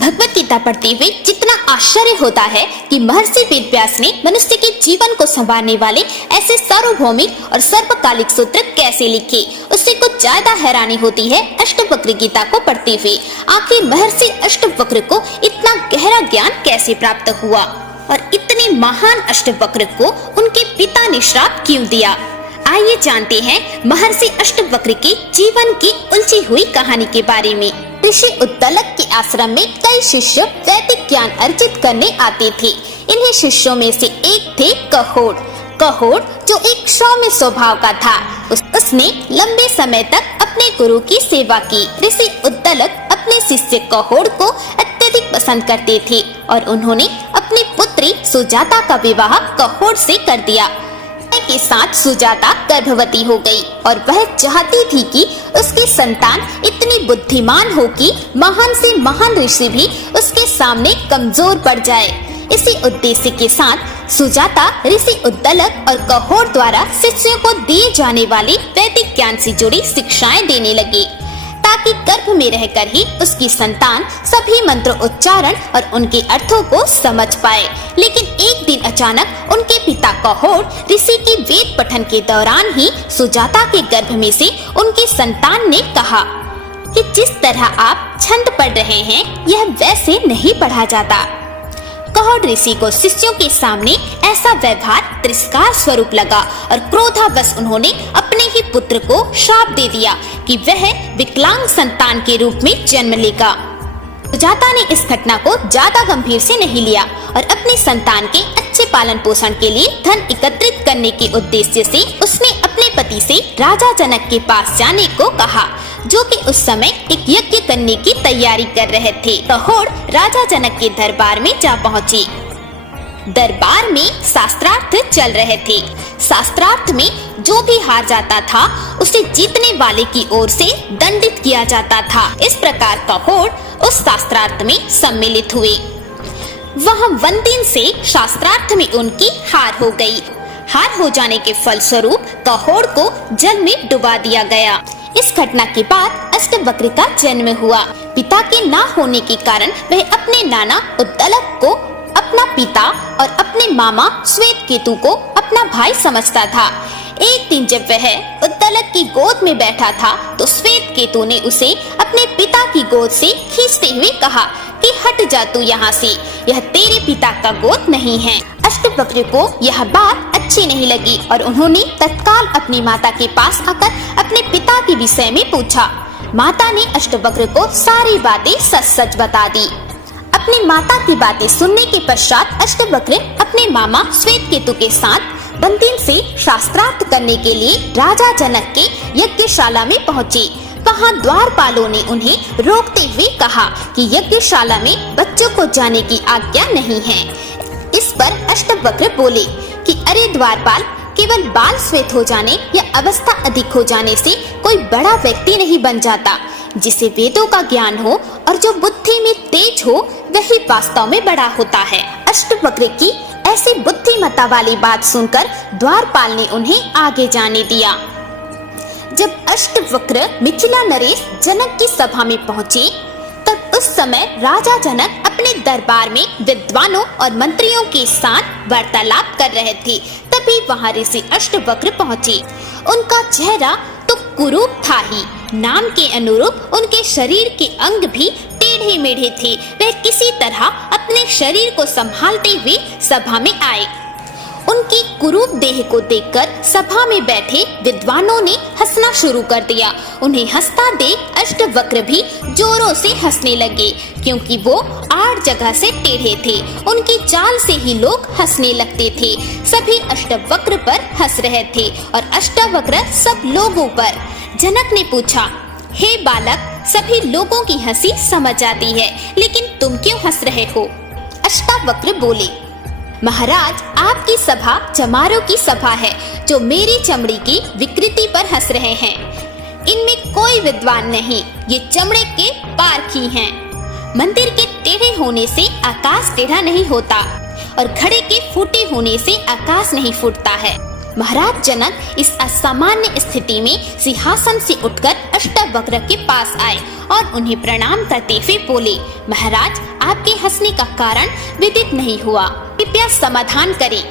भगवत गीता पढ़ते हुए जितना आश्चर्य होता है कि महर्षि वेदव्यास ने मनुष्य के जीवन को संवारने वाले ऐसे सार्वभौमिक और सर्वकालिक सूत्र कैसे लिखे, उससे कुछ ज्यादा हैरानी होती है अष्टवक्र गीता को पढ़ते हुए। आखिर महर्षि अष्टवक्र को इतना गहरा ज्ञान कैसे प्राप्त हुआ और इतने महान अष्टवक्र को उनके पिता ने श्राप क्यों दिया? आइए जानते हैं महर्षि अष्टवक्र के जीवन की उलझी हुई कहानी के बारे में। ऋषि उद्दलक के आश्रम में कई शिष्य वैदिक ज्ञान अर्जित करने आते थे। इन्हीं शिष्यों में से एक थे कहोड़। कहोड़ जो एक सौम्य स्वभाव का था, उसने लंबे समय तक अपने गुरु की सेवा की। ऋषि उद्दलक अपने शिष्य कहोड़ को अत्यधिक पसंद करते थे और उन्होंने अपनी पुत्री सुजाता का विवाह कहोड़ से कर दिया। के साथ सुजाता गर्भवती हो गई और वह चाहती थी कि उसकी संतान इतनी बुद्धिमान हो कि महान से महान ऋषि भी उसके सामने कमजोर पड़ जाए। इसी उद्देश्य के साथ सुजाता ऋषि उद्दलक और कहोड़ द्वारा शिष्यों को दिए जाने वाले वैदिक ज्ञान से जुड़ी शिक्षाएं देने लगी, ताकि गर्भ में रहकर ही उसकी संतान सभी मंत्र उच्चारण और उनके अर्थों को समझ पाए। लेकिन एक दिन अचानक उनके पिता कहोड़ ऋषि की वेद पठन के दौरान ही सुजाता के गर्भ में से उनकी संतान ने कहा कि जिस तरह आप छंद पढ़ रहे हैं यह वैसे नहीं पढ़ा जाता। कहोड़ ऋषि को शिष्यों के सामने ऐसा व्यवहार तिरस्कार स्वरूप लगा और क्रोधावश उन्होंने अपने ही पुत्र को श्राप दे दिया कि वह विकलांग संतान के रूप में जन्म लेगा। सुजाता ने इस घटना को ज्यादा गंभीर से नहीं लिया और अपनी संतान के अच्छे पालन पोषण के लिए धन एकत्रित करने के उद्देश्य से उसने अपने पति से राजा जनक के पास जाने को कहा, जो कि उस समय एक यज्ञ करने की तैयारी कर रहे थे। कहोड़ राजा जनक के दरबार में जा पहुँचे। दरबार में शास्त्रार्थ चल रहे थे। शास्त्रार्थ में जो भी हार जाता था उसे जीतने वाले की ओर से दंडित किया जाता था। इस प्रकार कहोड़ उस शास्त्रार्थ में सम्मिलित हुए। वहाँ वनदिन से शास्त्रार्थ में उनकी हार हो गई। हार हो जाने के फलस्वरूप कहोड़ को जल में डुबा दिया गया। इस घटना के बाद अष्टवक्र का जन्म हुआ। पिता के ना होने के कारण वह अपने नाना उद्दलक को अपना पिता और अपने मामा श्वेतकेतु को अपना भाई समझता था। एक दिन जब वह उद्दलक की गोद में बैठा था तो श्वेतकेतु ने उसे अपने पिता की गोद से खींचते हुए कहा कि हट जा तू यहाँ से, यह तेरे पिता का गोद नहीं है। अष्टवक्र को यह बात अच्छी नहीं लगी और उन्होंने तत्काल अपनी माता के पास आकर अपने पिता के विषय में पूछा। माता ने अष्टवक्र को सारी बातें सच सच बता दी। अपनी माता की बातें सुनने के पश्चात अष्टवक्र अपने मामा श्वेतकेतु के साथ वनदिन से शास्त्रार्थ करने के लिए राजा जनक के यज्ञशाला में पहुँचे। वहाँ द्वारपालों ने उन्हें रोकते हुए कहा कि यज्ञशाला में बच्चों को जाने की आज्ञा नहीं है। इस पर अष्टवक्र बोले कि अरे द्वारपाल, केवल बाल श्वेत हो जाने या अवस्था अधिक हो जाने से कोई बड़ा व्यक्ति नहीं बन जाता। जिसे वेदों का ज्ञान हो और जो बुद्धि में तेज हो वही वास्तव में बड़ा होता है। अष्टवक्र की ऐसी बुद्धिमत्ता वाली बात सुनकर द्वारपाल ने उन्हें आगे जाने दिया। जब अष्टवक्र मिथिला नरेश जनक की सभा में पहुँचे तब उस समय राजा जनक अपने दरबार में विद्वानों और मंत्रियों के साथ वार्तालाप कर रहे थे। तभी वहाँ ऋषि अष्टवक्र पहुँचे। उनका चेहरा तो कुरूप था ही, नाम के अनुरूप उनके शरीर के अंग भी टेढ़े मेढ़े थे। वह किसी तरह अपने शरीर को संभालते हुए सभा में आए। उनकी कुरूप देह को देखकर सभा में बैठे विद्वानों ने हंसना शुरू कर दिया। उन्हें हंसता देख अष्टवक्र भी जोरों से हंसने लगे, क्योंकि वो 8 जगह से टेढ़े थे। उनकी चाल से ही लोग हंसने लगते थे। सभी अष्टवक्र पर हंस रहे थे और अष्टवक्र सब लोगों पर। जनक ने पूछा, हे बालक, सभी लोगों की हंसी समझ आती है, लेकिन तुम क्यों हंस रहे हो? अष्टावक्र बोले, महाराज, आपकी सभा चमारों की सभा है जो मेरी चमड़ी की विकृति पर हंस रहे हैं। इनमें कोई विद्वान नहीं, ये चमड़े के पारखी हैं। मंदिर के टेढ़े होने से आकाश टेढ़ा नहीं होता और घड़े के फूटे होने से आकाश नहीं फूटता है। महाराज जनक इस असामान्य स्थिति में सिंहासन से उठकर अष्टवक्र के पास आए और उन्हें प्रणाम करते हुए बोले, महाराज, आपके हंसने का कारण विदित नहीं हुआ, कृपया समाधान करें।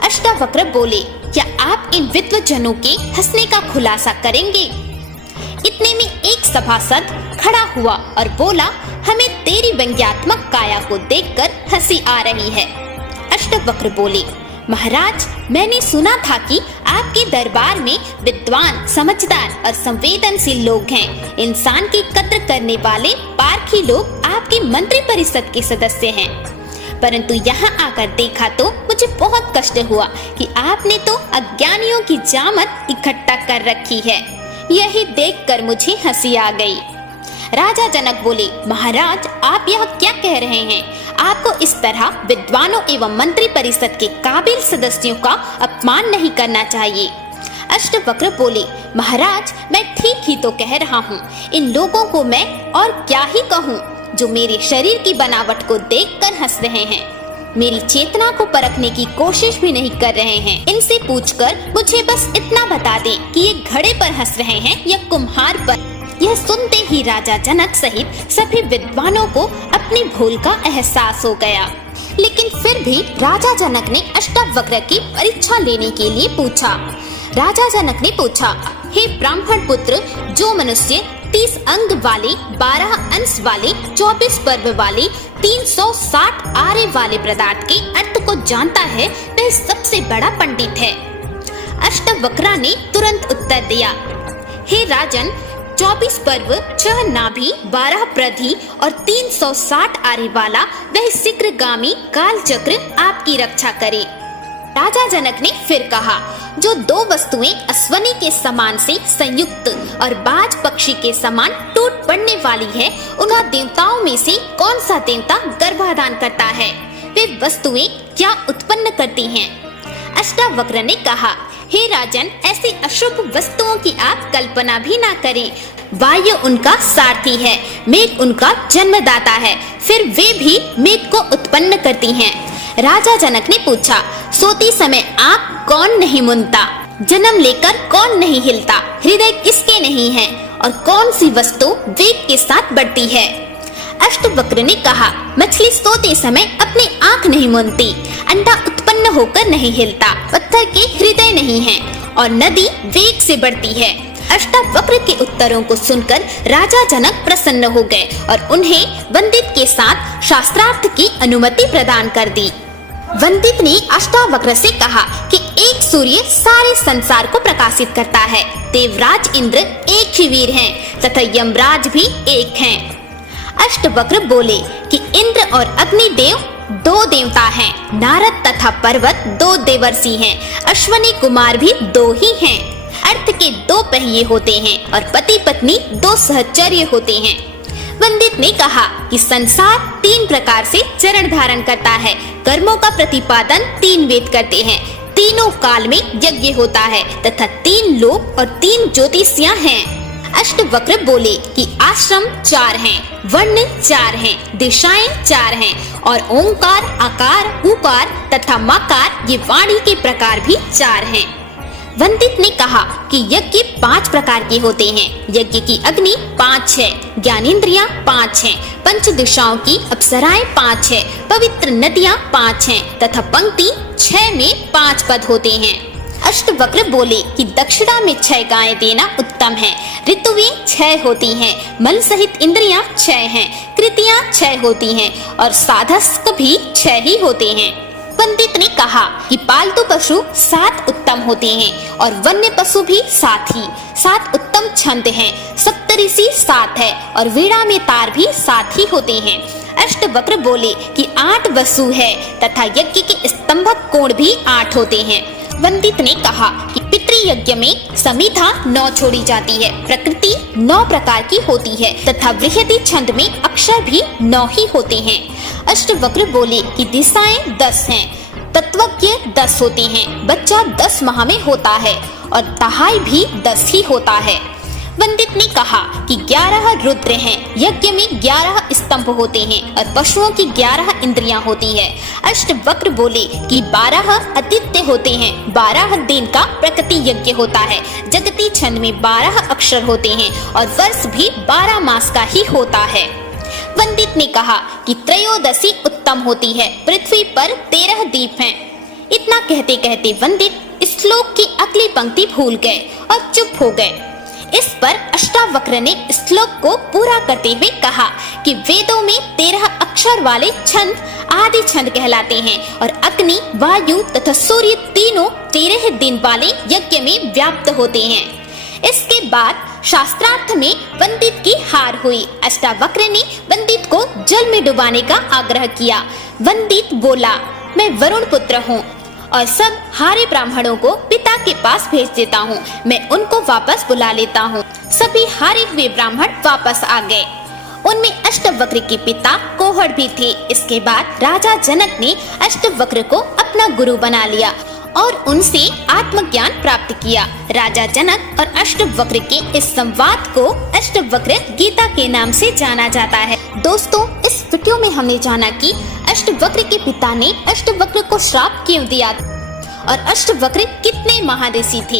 अष्टवक्र बोले, क्या आप इन विद्वजनों के हंसने का खुलासा करेंगे? इतने में एक सभासद खड़ा हुआ और बोला, हमें तेरी व्यंग्यात्मक काया को देखकर हंसी आ रही है। अष्टवक्र बोले, महाराज, मैंने सुना था कि आपके दरबार में विद्वान, समझदार और संवेदनशील लोग हैं। इंसान की कद्र करने वाले पारखी लोग आपकी मंत्री परिषद के सदस्य हैं। परंतु यहाँ आकर देखा तो मुझे बहुत कष्ट हुआ कि आपने तो अज्ञानियों की जामत इकट्ठा कर रखी है। यही देखकर मुझे हंसी आ गई। राजा जनक बोले, महाराज, आप यह क्या कह रहे हैं? आपको इस तरह विद्वानों एवं मंत्री परिषद के काबिल सदस्यों का अपमान नहीं करना चाहिए। अष्टवक्र बोले, महाराज, मैं ठीक ही तो कह रहा हूँ। इन लोगों को मैं और क्या ही कहूँ जो मेरे शरीर की बनावट को देखकर हंस रहे हैं, मेरी चेतना को परखने की कोशिश भी नहीं कर रहे हैं। इनसे पूछकर मुझे बस इतना बता दें कि ये घड़े पर हंस रहे हैं या कुम्हार पर। यह सुनते ही राजा जनक सहित सभी विद्वानों को अपनी भूल का एहसास हो गया। लेकिन फिर भी राजा जनक ने अष्टवक्र की परीक्षा लेने के लिए पूछा। राजा जनक ने पूछा, हे ब्राह्मण पुत्र, जो मनुष्य 30 अंग वाले, 12 अंश वाले, 24 पर्व वाले, 360 आरे वाले पदार्थ के अर्थ को जानता है, वह सबसे बड़ा पंडित है। अष्टवक्रा ने तुरंत उत्तर दिया, हे राजन, 24 पर्व, 6 नाभि, 12 प्रधि और 360 आरे वाला वह शीघ्रगामी काल चक्र आपकी रक्षा करे। राजा जनक ने फिर कहा, जो दो वस्तुएं अश्वनी के समान से संयुक्त और बाज पक्षी के समान टूट पड़ने वाली है, उन्हें देवताओं में से कौन सा देवता गर्भाधान करता है? वे वस्तुएं क्या उत्पन्न करती हैं? अष्टवक्र ने कहा, हे राजन, ऐसी अशुभ वस्तुओं की आप कल्पना भी ना करें। वायु उनका सारथी है, मेघ उनका जन्मदाता है, फिर वे भी मेघ को उत्पन्न करती हैं। राजा जनक ने पूछा, सोते समय आँख कौन नहीं मुनता? जन्म लेकर कौन नहीं हिलता? हृदय किसके नहीं है? और कौन सी वस्तु वेग के साथ बढ़ती है? अष्टवक्र ने कहा, मछली सोते समय अपनी आँख नहीं मुनती, अंडा उत्पन्न होकर नहीं हिलता, पत्थर के हृदय नहीं है, और नदी वेग से बढ़ती है। अष्टवक्र के उत्तरों को सुनकर राजा जनक प्रसन्न हो गए और उन्हें वंदित के साथ शास्त्रार्थ की अनुमति प्रदान कर दी। वंदित ने अष्टवक्र से कहा कि एक सूर्य सारे संसार को प्रकाशित करता है, देवराज इंद्र एक ही वीर हैं तथा यमराज भी एक हैं। अष्टवक्र बोले कि इंद्र और अग्निदेव दो देवता हैं, नारद तथा पर्वत दो देवर्षि हैं, अश्वनी कुमार भी दो ही हैं, अर्थ के दो पहिए होते हैं और पति पत्नी दो सहचर्य होते हैं। वंदित ने कहा कि संसार 3 प्रकार से चरण धारण करता है, कर्मों का प्रतिपादन 3 वेद करते हैं, तीनों काल में यज्ञ होता है तथा 3 लोक और 3 ज्योतिषियां हैं। अष्टवक्र बोले कि आश्रम 4 हैं, वर्ण 4 हैं, दिशाएं 4 हैं और ओंकार, आकार, उकार तथा मकार ये वाणी के प्रकार भी 4 हैं। वंदित ने कहा कि यज्ञ 5 प्रकार के होते हैं, यज्ञ की अग्नि 5 है, ज्ञानेंद्रियां 5 हैं, पंच दिशाओं की अप्सराएं 5 है, पवित्र नदियां 5 हैं तथा पंक्ति 6 में 5 पद होते हैं। अष्टवक्र बोले कि दक्षिणा में 6 गायें देना उत्तम है, ऋतुएं 6 होती हैं, मल सहित इंद्रियां 6 हैं, कृतियां 6 होती हैं और साधस्क भी 6 ही होते हैं। पंडित ने कहा कि पालतू पशु 7 उत्तम होते हैं और वन्य पशु भी 7 ही, 7 उत्तम छंद हैं, सप्तऋषि 7 है और वीणा में तार भी 7 ही होते हैं। अष्टवक्र बोले कि 8 वसु है तथा यज्ञ के स्तंभक कोण भी 8 होते हैं। वंदित ने कहा कि पितृयज्ञ में समिधा 9 छोड़ी जाती है, प्रकृति 9 प्रकार की होती है तथा बृहति छंद में अक्षर भी 9 ही होते हैं। अष्टवक्र बोले कि दिशाएं 10 हैं, तत्वज्ञ 10 होते हैं, बच्चा 10 माह में होता है और तहाई भी 10 ही होता है। वंदित ने कहा कि 11 रुद्र हैं, यज्ञ में 11 स्तंभ होते हैं और पशुओं की 11 इंद्रियां होती है। अष्टवक्र बोले कि 12 आदित्य होते हैं, 12 दिन का प्रकृति यज्ञ होता है, जगती छंद में 12 अक्षर होते हैं और वर्ष भी 12 मास का ही होता है। वंदित ने कहा कि त्रयोदशी उत्तम होती है, पृथ्वी पर 13 द्वीप हैं। इतना कहते कहते वंदित श्लोक की अगली पंक्ति भूल गए और चुप हो गए। इस पर अष्टावक्र ने श्लोक को पूरा करते हुए कहा कि वेदों में 13 अक्षर वाले छंद आदि छंद कहलाते हैं और अग्नि, वायु तथा सूर्य तीनों 13 दिन वाले यज्ञ में व्याप्त होते हैं। इसके बाद शास्त्रार्थ में वंदित की हार हुई। अष्टावक्र ने वंदित को जल में डुबाने का आग्रह किया। वंदित बोला, मैं वरुण पुत्र हूँ और सब हारे ब्राह्मणों को पिता के पास भेज देता हूँ, मैं उनको वापस बुला लेता हूँ। सभी हारे हुए ब्राह्मण वापस आ गए। उनमें अष्टवक्र के पिता कोहड़ भी थे। इसके बाद राजा जनक ने अष्टवक्र को अपना गुरु बना लिया और उनसे आत्मज्ञान प्राप्त किया। राजा जनक और अष्टवक्र के इस संवाद को अष्टवक्र गीता के नाम से जाना जाता है। दोस्तों, इस वीडियो में हमने जाना कि अष्टवक्र के पिता ने अष्टवक्र को श्राप क्यों दिया और अष्टवक्र कितने महाऋषि थे।